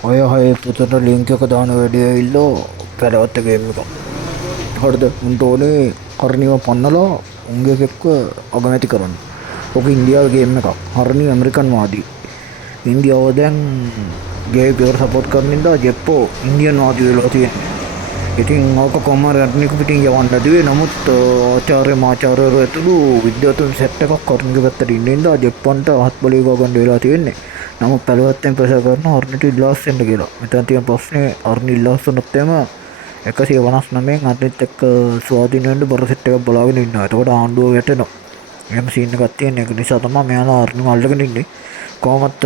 ඔය හය පුතට ලින්ක් එක දාන වැඩේ ඇවිල්ලා පැලවත්ත ගේම් එක. හරිද? උන්ට ඕනේ කරණියව පන්නලා උන්ගේ එක්ක අගමැති කරන්න. ඔක ඉන්දියාවේ ගේම් එකක්. හරණි ඇමරිකන් වාදී. ඉන්දියාව දැන් ජේ පීර් සපෝට් කරන ඉඳලා ජෙප්පෝ ඉන්දියන් වාදී වෙලා තියෙනවා. ඉතින් ඕක කොමාර රටනික පිටින් යවන්න නැදුවේ. නමුත් ආචාර්ය මාචාර්යවරු ඇතුළු විද්‍යාතුන් සෙට් එකක් කරණික පැත්තට ඉන්න ඉඳලා ජෙප්පන්ට හත් බලය ගන්න වෙලා තියෙන්නේ. නමුත් පැලවත්තෙන් ප්‍රෙෂර් කරන අර්නිට ඉල්ලාස් වෙන්න කියලා. මෙතන තියෙන ප්‍රශ්නේ අර්නි ඉල්ලාස් වුණොත් එම 159න් අර්නිත් එක්ක ස්වාධීන වෙන්න බර සෙට් එකක් බලාගෙන ඉන්නවා. එතකොට ආණ්ඩුව වැටෙනවා. එහෙම සීන් එකක් තියෙන. ඒක නිසා තමයි මෙයාලා අර්නිම අල්ලගෙන ඉන්නේ. කොහොමත්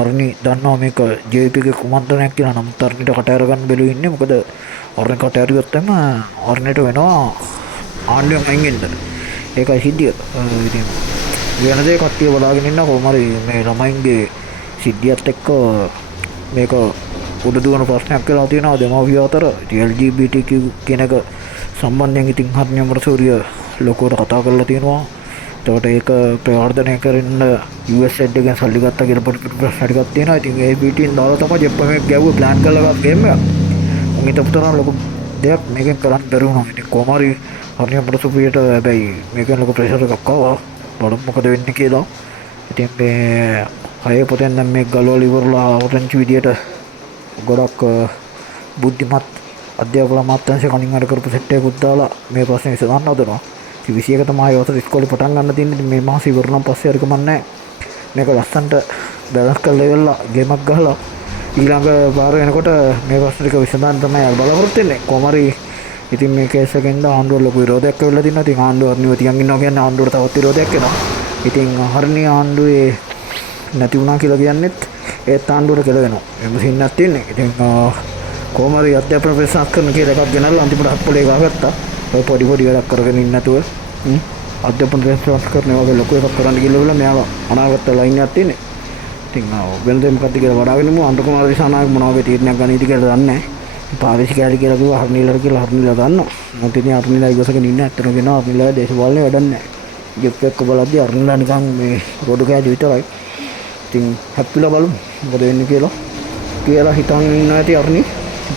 අර්නි දන්නවා මේක ජේ.පී ගේ කුමන්ත්‍රණයක් කියලා. නමුත් අර්නිට කට ඇර ගන්න බැලුවේ ඉන්නේ. මොකද අර්නි කට ඇරියොත් එම අර්නිට වෙනවා ආණ්ඩුවෙන් අයින් වෙන්න. ඒකයි සිද්ධිය. ඉතින් වෙන දේ කට්ටිය බලාගෙන ඉන්න කොහොම හරි මේ ළමයින්ගේ සිද්ධියත් එක්ක මේක උඩ දුවන ප්‍රශ්නයක් කියලා තියෙනවා දෙමව්පියෝ අතර. ඉතින් LGBTQ කියන එක සම්බන්ධයෙන් ඉතින් හර්ණි අමරසූරිය ලොකුවට කතා කරලා තියෙනවා. එතකොට ඒක ප්‍රවර්ධනය කරන්න US එකෙන් සල්ලි ගත්තා කියලා පොඩි ප්‍රශ්න ටිකක් තියෙනවා. ඉතින් ඒ පිටින් දාලා තමයි ජෙප්ප මේක ගැව්ව ප්ලෑන් කරලා ගත්ත ගේම් එක. උන් හිතපු තරම් ලොකු දෙයක් මේකෙන් කරන්න බැරි වුණා. ඉතින් කොහොම හරි හර්ණි අමරසූරියට හැබැයි මේකෙන් ලොකු ප්‍රෙෂර් එකක් ආවා. බලමු මොකද වෙන්නේ කියලා. ඉතින් මේ හය පොතෙන් දැන් මේ ගලවලා ඉවරලා ඔරෙන්ජ් විදියට ගොඩක් බුද්ධිමත් අධ්‍යාපන අමාත්‍යාංශ කණින් අර කරපු සෙට් එකකුත් දාලා මේ ප්‍රශ්නේ විසඳන්න හදනවා. ඉතින් 21 තමයි අවසර ඉස්කෝලේ පටන් ගන්න තියෙන්නේ. මේ මාසෙ ඉවරනම් පස්සේ හරි කමන්නේ. මේක ලස්සන්ට බැලන්ස් කරලා ඉවරලා ගේමක් ගහලා ඊළඟ පාර වෙනකොට මේ ප්‍රශ්න ටික විසඳන්න තමයි බලාපොරොත්තු වෙන්නේ. කොහොම හරි ඉතින් මේ කේස් එකෙන් ආණ්ඩුව ලොකු විරෝධයක් වෙලා තිනවා. ඉතින් ආණ්ඩුව අර්නිව තියන් ඉන්නවා කියන්නේ ආණ්ඩුවට තවත් විරෝධයක් එනවා. ඉතින් හර්ණි ආණ්ඩුවේ නැති වුණා කියලා කියන්නේත් ඒත් ආණ්ඩුවට කෙලවෙනවා. එහෙම සින්නක් තියෙන්නේ. ඉතින් කොහොම හරි අධ්‍යාපන ප්‍රශ්නක් කරන කියලා එකක් ගෙනල්ලා අන්තිමට හප්පලේ ගහගත්තා. ඔය පොඩි වැඩක් කරගෙන ඉන්න නැතුව අධ්‍යාපන ප්‍රශ්නක් කරන වගේ ලොකු එකක් කරන්න ගිහලා මෙයාලා අනාගත ලයින් එකක් තියෙන්නේ. ඉතින් වෙනදේ මොකක්ද කියලා වඩාගෙන ඉමු. අන්තර කුමාර දිසානායක මොනවගේ තීරණයක් ගන්නීද කියලා දන්නේ නැහැ. පාරිසිකාරී කියලා කිව්වා හර්නිලට කියලා හර්නිලා දන්නවා. මොකද ඉතින් හර්නිලා ඉවසගෙන ඉන්න ඇත්තටම කියනවා හර්නිලා දේශපාලනේ වැඩක් නැහැ. ජෙප් එක්ක බලද්දී හර්නිලා නිකන් මේ රොඩු කෑලි විතරයි. ඉතින් හැප්පිලා බලමු මොකද වෙන්නේ කියලා හිතන් ඉන්න ඇති හර්නි.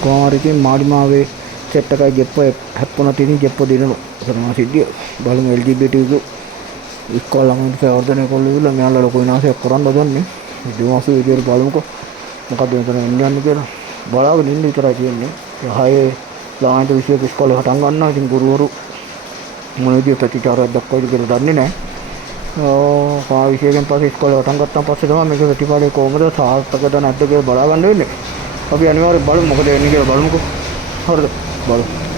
කොහොම හරි ඉතින් මාඩිමාවේ සෙට් එකයි ජෙප් හැප්පුණා තියෙන ජෙප් දිනන කරනවා සිද්ධිය. බලමු LGBTQ ඉස්කෝල ළමයින්ට ප්‍රවර්ධනය කළා කියලා මෙයාලා ලොකු විනාශයක් කරන්න හදන්නේ. දෙමාසෙ විදියට බලමුකෝ මොකද මෙතන ඉන්නේ කියලා. බලාගෙන ඉන්න විතරයි තියෙන්නේ. හයේ ළමයින්ට විශේෂ ඉස්කෝලේ පටන් ගන්නවා. ඉතින් ගුරුවරු මොන විදිහේ ප්‍රතිචාරයක් දක්වයිද කියලා දන්නේ නැහැ. විශේෂයෙන් පස්සේ ඉස්කෝලේ පටන් ගත්තාන් පස්සේ තමයි මේක ප්‍රතිඵලය කොහොමද සාර්ථකද නැද්ද කියලා බලා ගන්න වෙන්නේ. අපි අනිවාර්යයෙන් බලමු මොකද වෙන්නේ කියලා බලමුකෝ. හරිද? බලමු.